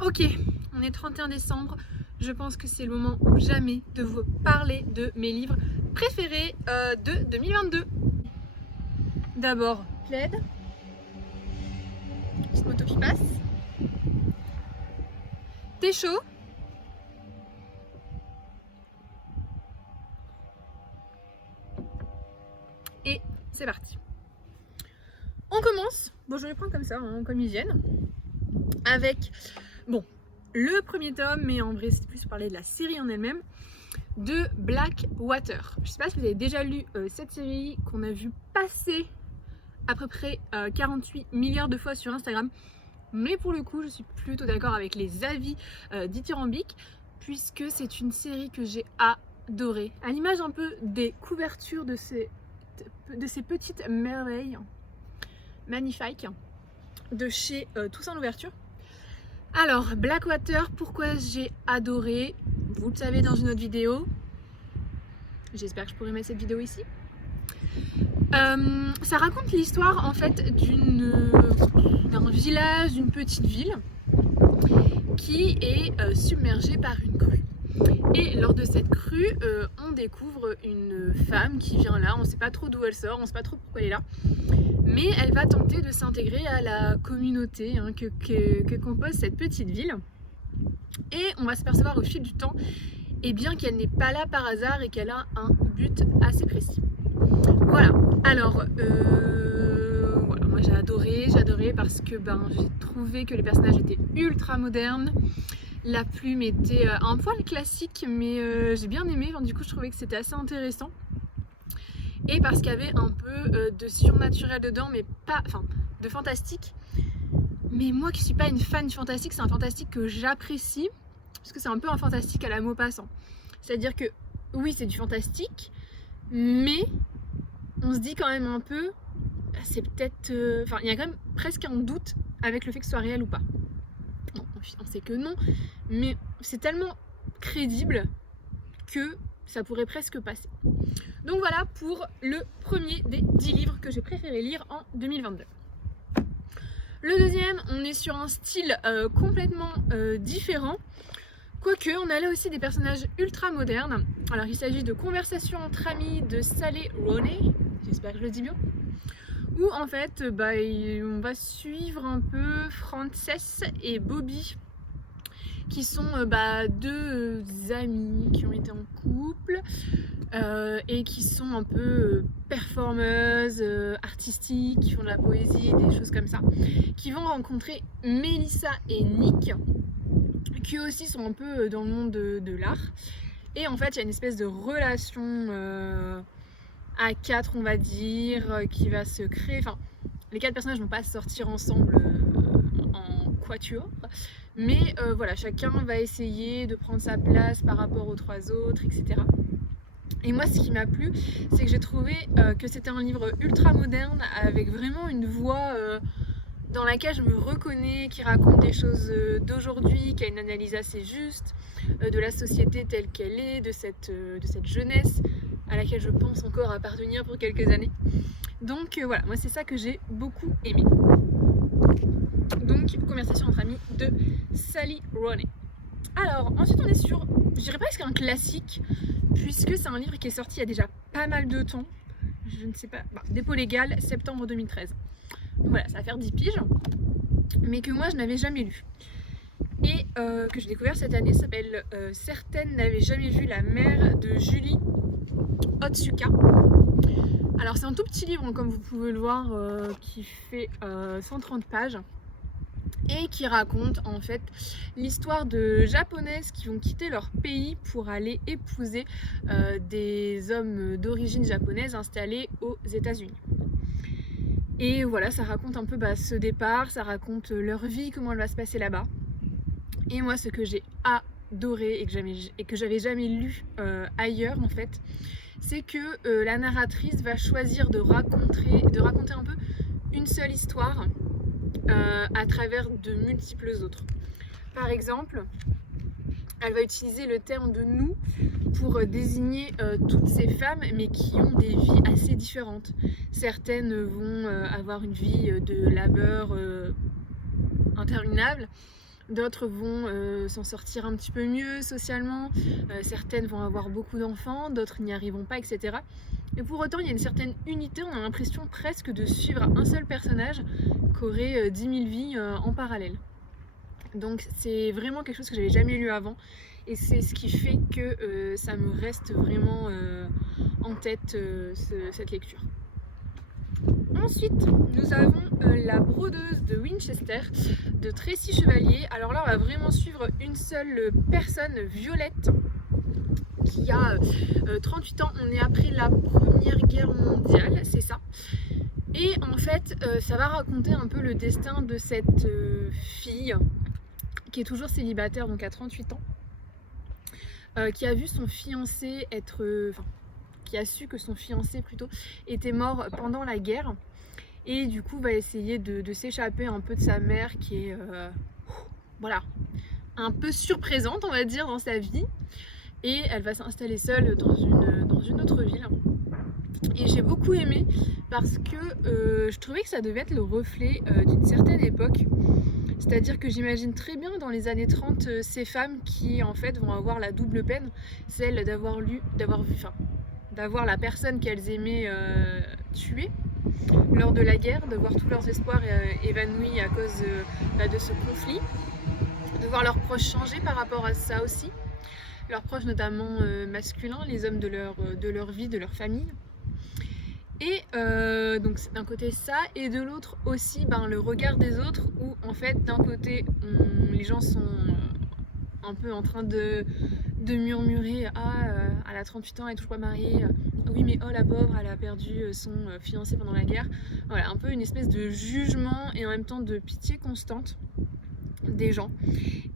Ok, on est 31 décembre, je pense que c'est le moment ou jamais de vous parler de mes livres préférés de 2022. D'abord, plaid, petite moto qui passe, t'es chaud? Et c'est parti. On commence, bon je vais les prendre comme ça, hein, comme ils viennent, avec, bon, le premier tome, mais en vrai c'est plus pour parler de la série en elle-même, de Blackwater. Je sais pas si vous avez déjà lu cette série qu'on a vu passer à peu près 48 milliards de fois sur Instagram, mais pour le coup je suis plutôt d'accord avec les avis dithyrambiques, puisque c'est une série que j'ai adorée, à l'image un peu des couvertures de ces petites merveilles magnifiques de chez Toussaint Louverture. Alors, Blackwater, pourquoi j'ai adoré? Vous le savez dans une autre vidéo. J'espère que je pourrai mettre cette vidéo ici. Ça raconte l'histoire en fait d'un village, d'une petite ville qui est submergée par une crue. Et lors de cette crue, on découvre une femme qui vient là, on ne sait pas trop d'où elle sort, on ne sait pas trop pourquoi elle est là, mais elle va tenter de s'intégrer à la communauté que compose cette petite ville. Et on va se percevoir au fil du temps bien qu'elle n'est pas là par hasard et qu'elle a un but assez précis. Voilà, alors voilà, moi j'ai adoré parce que j'ai trouvé que les personnages étaient ultra modernes. La plume était un poil classique, mais j'ai bien aimé, du coup je trouvais que c'était assez intéressant. Et parce qu'il y avait un peu de surnaturel dedans, mais pas, enfin, de fantastique. Mais moi qui suis pas une fan du fantastique, c'est un fantastique que j'apprécie, parce que c'est un peu un fantastique à la Maupassant. C'est-à-dire que, oui, c'est du fantastique, mais on se dit quand même un peu, c'est peut-être... Enfin, il y a quand même presque un doute avec le fait que ce soit réel ou pas. Bon, on sait que non, mais c'est tellement crédible que ça pourrait presque passer. Donc voilà pour le premier des 10 livres que j'ai préféré lire en 2022. Le deuxième, on est sur un style complètement différent. Quoique, on a là aussi des personnages ultra modernes. Alors il s'agit de Conversations entre amis de Sally Rooney, j'espère que je le dis bien. Où en fait, on va suivre un peu Frances et Bobby, qui sont deux amis qui ont été en couple et qui sont un peu performeuses, artistiques, qui font de la poésie, des choses comme ça, qui vont rencontrer Melissa et Nick, qui aussi sont un peu dans le monde de l'art. Et en fait, il y a une espèce de relation à quatre, on va dire, qui va se créer. Enfin, les quatre personnages vont pas sortir ensemble en quatuor, mais voilà, chacun va essayer de prendre sa place par rapport aux trois autres, etc. Et moi, ce qui m'a plu, c'est que j'ai trouvé que c'était un livre ultra moderne, avec vraiment une voix dans laquelle je me reconnais, qui raconte des choses d'aujourd'hui, qui a une analyse assez juste de la société telle qu'elle est, de cette jeunesse à laquelle je pense encore appartenir pour quelques années. Donc voilà, moi c'est ça que j'ai beaucoup aimé. Donc, Conversation entre amis de Sally Rooney. Alors, ensuite on est sur, je dirais presque un classique, puisque c'est un livre qui est sorti il y a déjà pas mal de temps. Je ne sais pas, Dépôt légal, septembre 2013. Donc voilà, ça va faire 10 piges, mais que moi je n'avais jamais lu. Et que j'ai découvert cette année, s'appelle Certaines n'avaient jamais vu la mère de Julie Otsuka. Alors c'est un tout petit livre, comme vous pouvez le voir, qui fait 130 pages et qui raconte en fait l'histoire de japonaises qui vont quitter leur pays pour aller épouser des hommes d'origine japonaise installés aux États-Unis. Et voilà, ça raconte un peu ce départ, ça raconte leur vie, comment elle va se passer là-bas. Et moi, ce que j'ai adoré et que j'avais jamais lu ailleurs en fait, c'est que la narratrice va choisir de raconter un peu une seule histoire à travers de multiples autres. Par exemple, elle va utiliser le terme de nous pour désigner toutes ces femmes, mais qui ont des vies assez différentes. Certaines vont avoir une vie de labeur interminable, d'autres vont s'en sortir un petit peu mieux socialement, certaines vont avoir beaucoup d'enfants, d'autres n'y arriveront pas, etc. Et pour autant, il y a une certaine unité, on a l'impression presque de suivre un seul personnage qui aurait 10 000 vies en parallèle. Donc c'est vraiment quelque chose que j'avais jamais lu avant, et c'est ce qui fait que ça me reste vraiment en tête cette lecture. Ensuite, nous avons La brodeuse de Winchester de Tracy Chevalier. Alors là, on va vraiment suivre une seule personne, Violette, qui a 38 ans. On est après la Première Guerre mondiale, c'est ça. Et en fait, ça va raconter un peu le destin de cette fille qui est toujours célibataire, donc à 38 ans, qui a vu son fiancé être... qui a su que son fiancé plutôt était mort pendant la guerre, et du coup va essayer de s'échapper un peu de sa mère qui est voilà, un peu surprésente, on va dire, dans sa vie, et elle va s'installer seule dans une autre ville. Et j'ai beaucoup aimé parce que je trouvais que ça devait être le reflet d'une certaine époque. C'est-à-dire que j'imagine très bien dans les années 30 ces femmes qui en fait vont avoir la double peine, celle d'avoir la personne qu'elles aimaient tuer lors de la guerre, de voir tous leurs espoirs évanouis à cause de ce conflit, de voir leurs proches changer par rapport à ça aussi, leurs proches notamment masculins, les hommes de leur vie, de leur famille. Et donc c'est d'un côté ça, et de l'autre aussi le regard des autres, où en fait d'un côté les gens sont un peu en train de murmurer elle a 38 ans, elle est toujours pas mariée, oui mais oh la pauvre, elle a perdu son fiancé pendant la guerre. Voilà, un peu une espèce de jugement et en même temps de pitié constante des gens.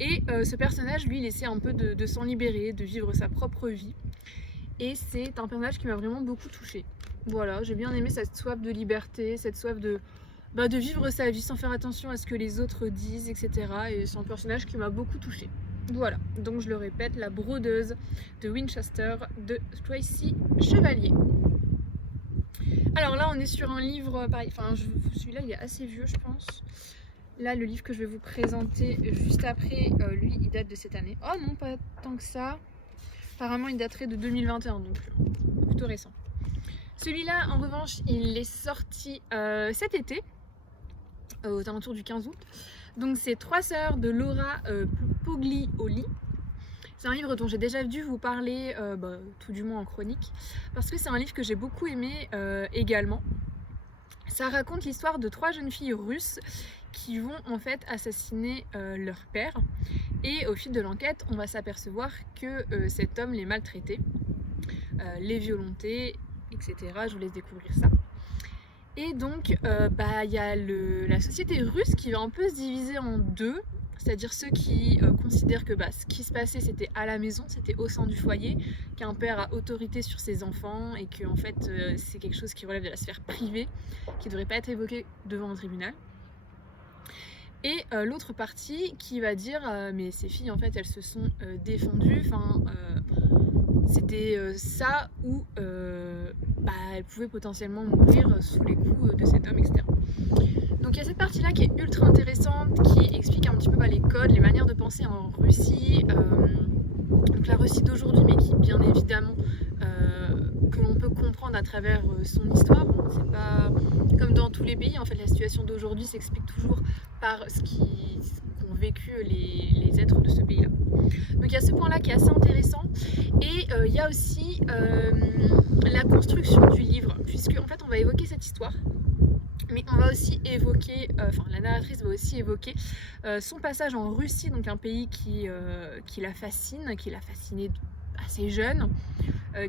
Et ce personnage, lui, il essaie un peu de s'en libérer, de vivre sa propre vie, et c'est un personnage qui m'a vraiment beaucoup touchée. Voilà, j'ai bien aimé cette soif de liberté, cette soif de vivre sa vie sans faire attention à ce que les autres disent, etc. Et c'est un personnage qui m'a beaucoup touchée. Voilà, donc je le répète, La brodeuse de Winchester de Tracy Chevalier. Alors là, on est sur un livre, pareil, celui-là il est assez vieux, je pense. Là, le livre que je vais vous présenter juste après, lui, il date de cette année. Oh non, pas tant que ça. Apparemment, il daterait de 2021, donc plutôt récent. Celui-là, en revanche, il est sorti cet été, aux alentours du 15 août. Donc c'est Trois sœurs de Laura Poglioli. C'est un livre dont j'ai déjà dû vous parler, tout du moins en chronique, parce que c'est un livre que j'ai beaucoup aimé également. Ça raconte l'histoire de 3 jeunes filles russes qui vont en fait assassiner leur père. Et au fil de l'enquête, on va s'apercevoir que cet homme les maltraitait, les violentait, etc. Je vous laisse découvrir ça. Et donc, y a la société russe qui va un peu se diviser en deux, c'est-à-dire ceux qui considèrent que ce qui se passait c'était à la maison, c'était au sein du foyer, qu'un père a autorité sur ses enfants et que en fait c'est quelque chose qui relève de la sphère privée, qui ne devrait pas être évoqué devant un tribunal. Et l'autre partie qui va dire mais ces filles en fait elles se sont défendues, c'était ça ou elles pouvaient potentiellement mourir sous les coups de cet homme, etc. Donc il y a cette partie-là qui est ultra intéressante, qui explique un petit peu les codes, les manières de penser en Russie, donc la Russie d'aujourd'hui, mais qui bien évidemment que l'on peut comprendre à travers son histoire. C'est pas comme dans tous les pays, en fait la situation d'aujourd'hui s'explique toujours par ce qu'ont vécu les êtres de ce pays-là. Donc il y a ce point-là qui est assez intéressant, et il y a aussi la construction du livre, puisque en fait on va évoquer cette histoire, mais on va aussi évoquer, la narratrice va aussi évoquer son passage en Russie, donc un pays qui la fascine, qui l'a fascinée assez jeune,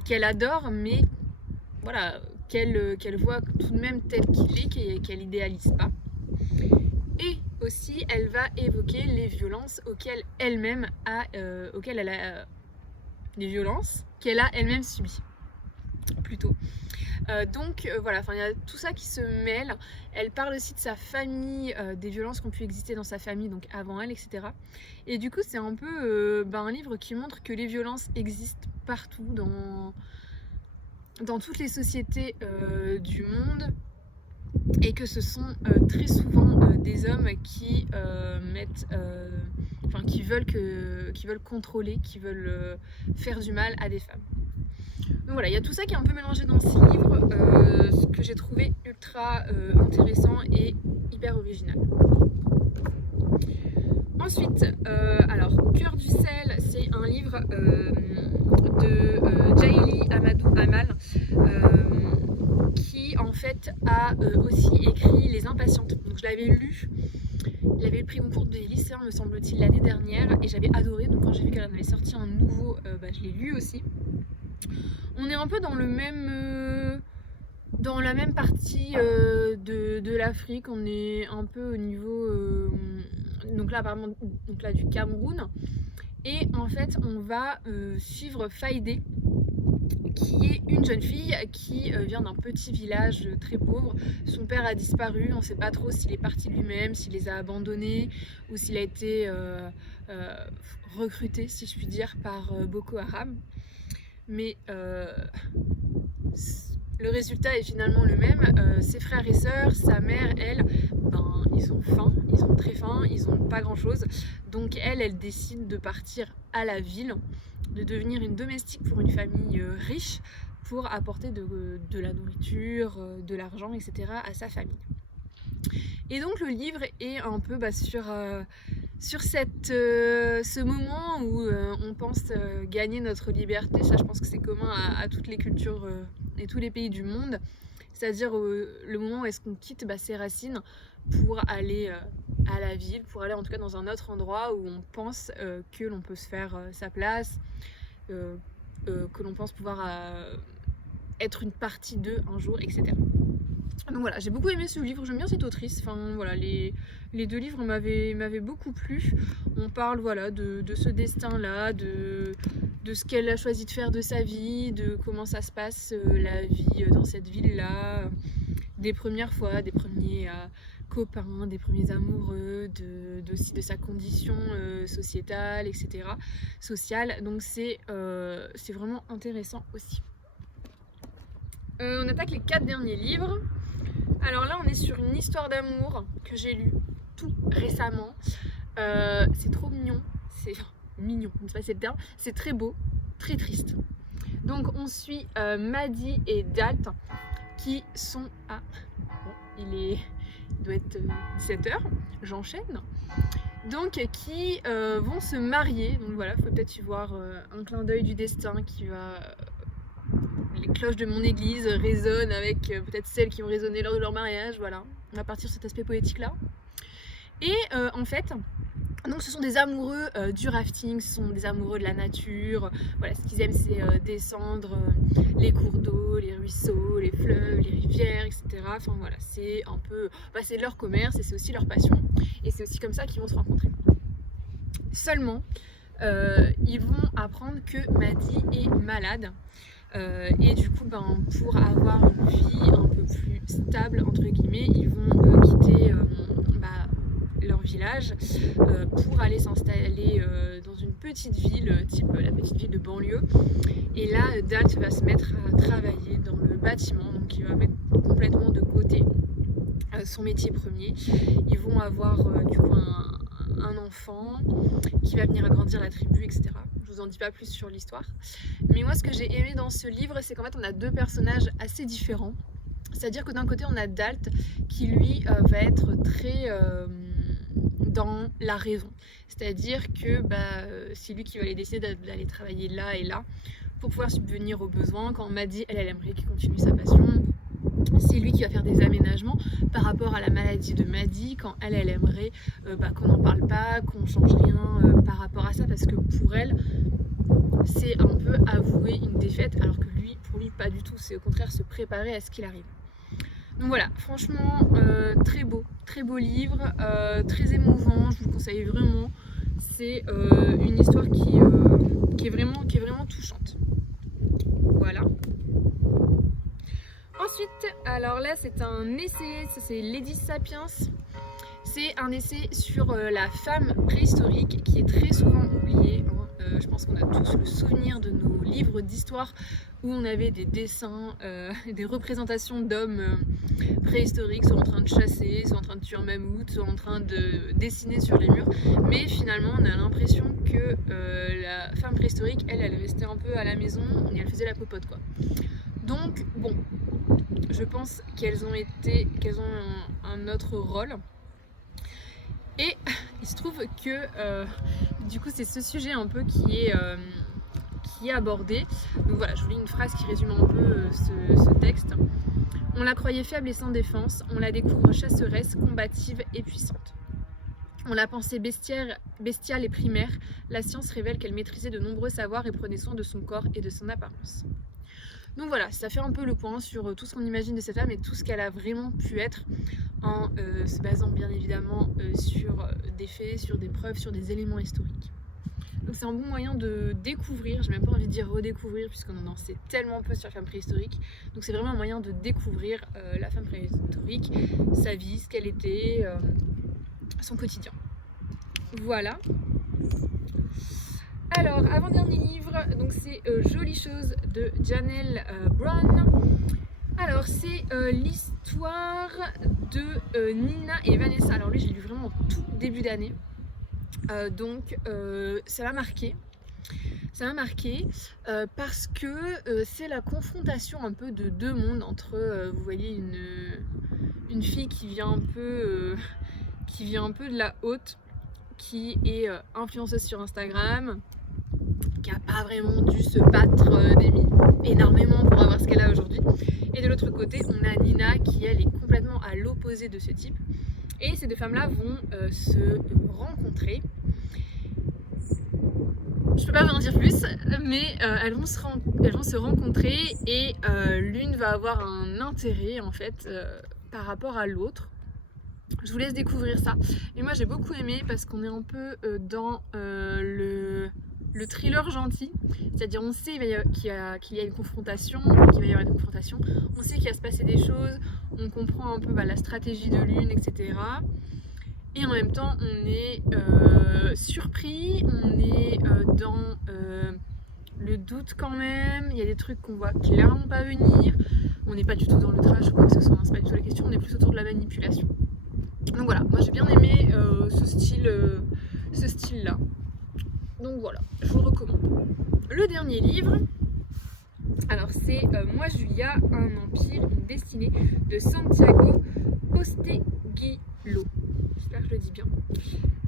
qu'elle adore, mais voilà, qu'elle voit tout de même tel qu'il est, qu'elle idéalise pas. Et aussi, elle va évoquer les violences auxquelles elle a les violences qu'elle a elle-même subies, plutôt. Voilà, il y a tout ça qui se mêle. Elle parle aussi de sa famille, des violences qui ont pu exister dans sa famille, donc avant elle, etc. Et du coup, c'est un peu un livre qui montre que les violences existent partout, dans toutes les sociétés du monde, et que ce sont très souvent des hommes qui qui veulent contrôler, qui veulent faire du mal à des femmes. Donc voilà, il y a tout ça qui est un peu mélangé dans ce livre, ce que j'ai trouvé ultra intéressant et hyper original. Ensuite, alors Cœur du sel, c'est un livre de Jaili Amadou Amal qui en fait a aussi écrit Les Impatientes. Donc je l'avais lu, il avait pris mon cours des lycéens me semble-t-il l'année dernière et j'avais adoré, donc quand j'ai vu qu'elle en avait sorti un nouveau, je l'ai lu aussi. On est un peu dans dans la même partie de l'Afrique, on est un peu au niveau donc là du Cameroun, et en fait on va suivre Faïdé, qui est une jeune fille qui vient d'un petit village très pauvre. Son père a disparu, on ne sait pas trop s'il est parti de lui-même, s'il les a abandonnés ou s'il a été recruté, si je puis dire, par Boko Haram. Mais le résultat est finalement le même. Ses frères et sœurs, sa mère, elle, ils ont faim, ils ont très faim, ils n'ont pas grand chose. Donc elle décide de partir à la ville, de devenir une domestique pour une famille riche, pour apporter de la nourriture, de l'argent, etc. à sa famille. Et donc le livre est un peu sur ce moment où on pense gagner notre liberté. Ça, je pense que c'est commun à toutes les cultures et tous les pays du monde. C'est-à-dire le moment où est-ce qu'on quitte ses racines pour aller à la ville, pour aller en tout cas dans un autre endroit où on pense que l'on peut se faire sa place, que l'on pense pouvoir être une partie d'eux un jour, etc. Donc voilà, j'ai beaucoup aimé ce livre, j'aime bien cette autrice. Enfin voilà, les deux livres m'avaient beaucoup plu. On parle voilà de ce destin-là, de ce qu'elle a choisi de faire de sa vie, de comment ça se passe la vie dans cette ville-là, des premières fois, des premiers copains, des premiers amoureux, aussi de sa condition sociétale, etc. sociale. Donc c'est vraiment intéressant aussi. On attaque les 4 derniers livres. Alors là, on est sur une histoire d'amour que j'ai lue tout récemment. C'est trop mignon. C'est mignon, c'est pas le terme. C'est très beau, très triste. Donc on suit Maddie et Dalt qui sont à... Bon, il doit être 17h, j'enchaîne. Donc qui vont se marier. Donc voilà, faut peut-être y voir un clin d'œil du destin qui va... Les cloches de mon église résonnent avec peut-être celles qui ont résonné lors de leur mariage, voilà. On va partir sur cet aspect poétique-là. Et en fait, donc ce sont des amoureux du rafting, ce sont des amoureux de la nature. Voilà, ce qu'ils aiment, c'est descendre les cours d'eau, les ruisseaux, les fleuves, les rivières, etc. Enfin voilà, c'est un peu... c'est leur commerce et c'est aussi leur passion. Et c'est aussi comme ça qu'ils vont se rencontrer. Seulement, ils vont apprendre que Maddie est malade. Et du coup, pour avoir une vie un peu plus stable, entre guillemets, ils vont quitter leur village pour aller s'installer dans une petite ville, type la petite ville de banlieue. Et là, Dalt va se mettre à travailler dans le bâtiment, donc il va mettre complètement de côté son métier premier. Ils vont avoir du coup un enfant qui va venir agrandir la tribu, etc. Je vous en dis pas plus sur l'histoire. Mais moi, ce que j'ai aimé dans ce livre, c'est qu'en fait, on a deux personnages assez différents. C'est-à-dire que d'un côté, on a Dalt qui, lui, va être très dans la raison. C'est-à-dire que c'est lui qui va aller décider d'aller travailler là et là pour pouvoir subvenir aux besoins. Quand Maddie, elle aimerait qu'il continue sa passion. C'est lui qui va faire des aménagements par rapport à la maladie de Maddie, quand elle aimerait qu'on n'en parle pas, qu'on change rien par rapport à ça, parce que pour elle, c'est un peu avouer une défaite, alors que lui, pour lui, pas du tout. C'est au contraire se préparer à ce qu'il arrive. Donc voilà, franchement, très beau livre, très émouvant, je vous le conseille vraiment. C'est une histoire qui est vraiment touchante. Voilà. Ensuite, alors là c'est un essai, ça c'est Lady Sapiens. C'est un essai sur la femme préhistorique qui est très souvent oubliée. Je pense qu'on a tous le souvenir de nos livres d'histoire où on avait des dessins, des représentations d'hommes préhistoriques, soit en train de chasser, soit en train de tuer un mammouth, soit en train de dessiner sur les murs. Mais finalement, on a l'impression que la femme préhistorique, elle restait un peu à la maison et elle faisait la popote, quoi. Donc, bon, je pense qu'elles ont un autre rôle. Et il se trouve que du coup c'est ce sujet un peu qui est abordé. Donc voilà, je vous lis une phrase qui résume un peu ce texte. On la croyait faible et sans défense, on la découvre chasseresse, combative et puissante. On la pensait bestiale et primaire, la science révèle qu'elle maîtrisait de nombreux savoirs et prenait soin de son corps et de son apparence. Donc voilà, ça fait un peu le point sur tout ce qu'on imagine de cette femme et tout ce qu'elle a vraiment pu être en se basant bien évidemment sur des faits, sur des preuves, sur des éléments historiques. Donc c'est un bon moyen de découvrir, j'ai même pas envie de dire redécouvrir puisqu'on en sait tellement peu sur la femme préhistorique. Donc c'est vraiment un moyen de découvrir la femme préhistorique, sa vie, ce qu'elle était, son quotidien. Voilà. Alors, avant-dernier livre, donc c'est Jolies choses de Janelle Brown. Alors, c'est l'histoire de Nina et Vanessa. Alors lui, je l'ai lu vraiment au tout début d'année. Donc, ça m'a marqué. Ça m'a marqué parce que c'est la confrontation un peu de deux mondes entre, vous voyez, une fille qui vient un peu de la haute, qui est influenceuse sur Instagram, qui n'a pas vraiment dû se battre énormément pour avoir ce qu'elle a aujourd'hui. Et de l'autre côté, on a Nina qui, elle, est complètement à l'opposé de ce type. Et ces deux femmes-là vont se rencontrer. Je peux pas vous en dire plus, mais elles vont se rencontrer et l'une va avoir un intérêt en fait par rapport à l'autre. Je vous laisse découvrir ça. Et moi j'ai beaucoup aimé parce qu'on est un peu dans le thriller gentil, c'est-à-dire on sait qu'il y a une confrontation, qu'il va y avoir une confrontation, on sait qu'il va se passer des choses, on comprend un peu la stratégie de l'une, etc. Et en même temps on est surpris, on est dans le doute quand même, il y a des trucs qu'on voit clairement pas venir, on n'est pas du tout dans le trash ou quoi que ce soit, c'est pas du tout la question, on est plus autour de la manipulation. Donc voilà, moi j'ai bien aimé ce style-là. Donc voilà, je vous le recommande. Le dernier livre, alors c'est Moi Julia, un empire, une destinée de Santiago Posteguillo. J'espère que je le dis bien.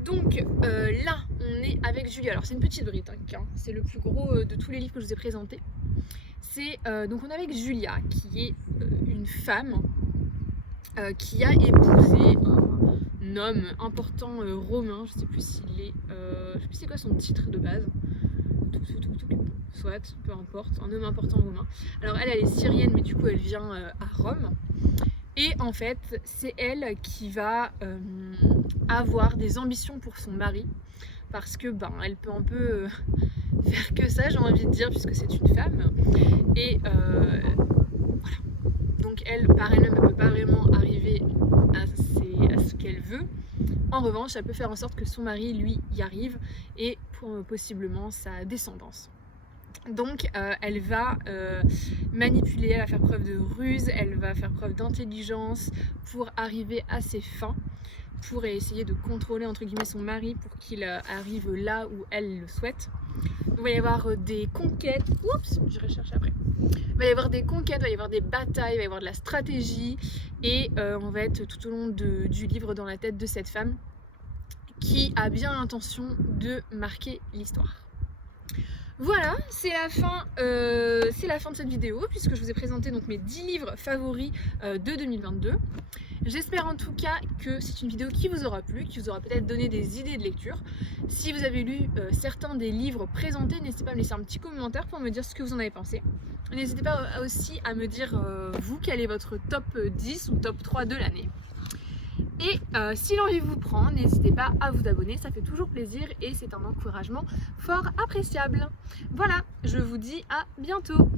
Donc là, on est avec Julia. Alors c'est une petite britannique, hein. C'est le plus gros de tous les livres que je vous ai présentés. Donc on est avec Julia, qui est une femme qui a épousé un homme important romain, je sais plus s'il est, je sais plus c'est quoi son titre de base, soit, peu importe, un homme important romain. Alors elle est syrienne, mais du coup elle vient à Rome. Et en fait, c'est elle qui va avoir des ambitions pour son mari, parce que elle peut un peu faire que ça, j'ai envie de dire, puisque c'est une femme. Et voilà. Donc elle, par elle-même, elle ne peut pas vraiment arriver à ce qu'elle veut. En revanche, elle peut faire en sorte que son mari, lui, y arrive, et pour possiblement sa descendance. Donc elle va manipuler, elle va faire preuve de ruse, elle va faire preuve d'intelligence pour arriver à ses fins, pour essayer de contrôler entre guillemets son mari pour qu'il arrive là où elle le souhaite. Il va y avoir des conquêtes, oups, je recherche après. Il va y avoir des conquêtes, il va y avoir des batailles, il va y avoir de la stratégie et on va être tout au long du livre dans la tête de cette femme qui a bien l'intention de marquer l'histoire. Voilà, c'est la fin de cette vidéo puisque je vous ai présenté donc mes 10 livres favoris de 2022. J'espère en tout cas que c'est une vidéo qui vous aura plu, qui vous aura peut-être donné des idées de lecture. Si vous avez lu certains des livres présentés, n'hésitez pas à me laisser un petit commentaire pour me dire ce que vous en avez pensé. N'hésitez pas aussi à me dire vous quel est votre top 10 ou top 3 de l'année. Et si l'envie vous prend, n'hésitez pas à vous abonner, ça fait toujours plaisir et c'est un encouragement fort appréciable. Voilà, je vous dis à bientôt.